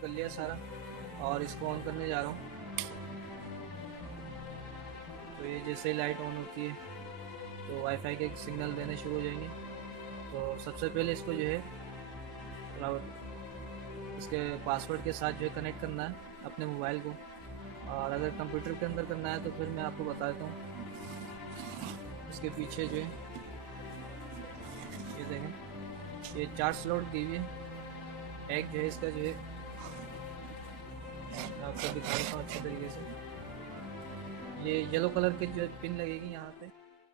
Setup कर लिया सारा और इसको ऑन करने जा रहा हूँ। तो ये जैसे लाइट ऑन होती है तो वाईफाई के सिग्नल देने शुरू हो जाएंगे। तो सबसे पहले इसको जो है इसके पासवर्ड के साथ जो है कनेक्ट करना है अपने मोबाइल को, और अगर कंप्यूटर के अंदर करना है तो फिर मैं आपको बता देता हूँ। इसके पीछे जो है ये देखें, ये 4 स्लॉट दी हुई है। एक जो है इसका जो है मैं आपको दिखा देता हूँ अच्छे तरीके से। ये येलो कलर की जो पिन लगेगी यहाँ पे,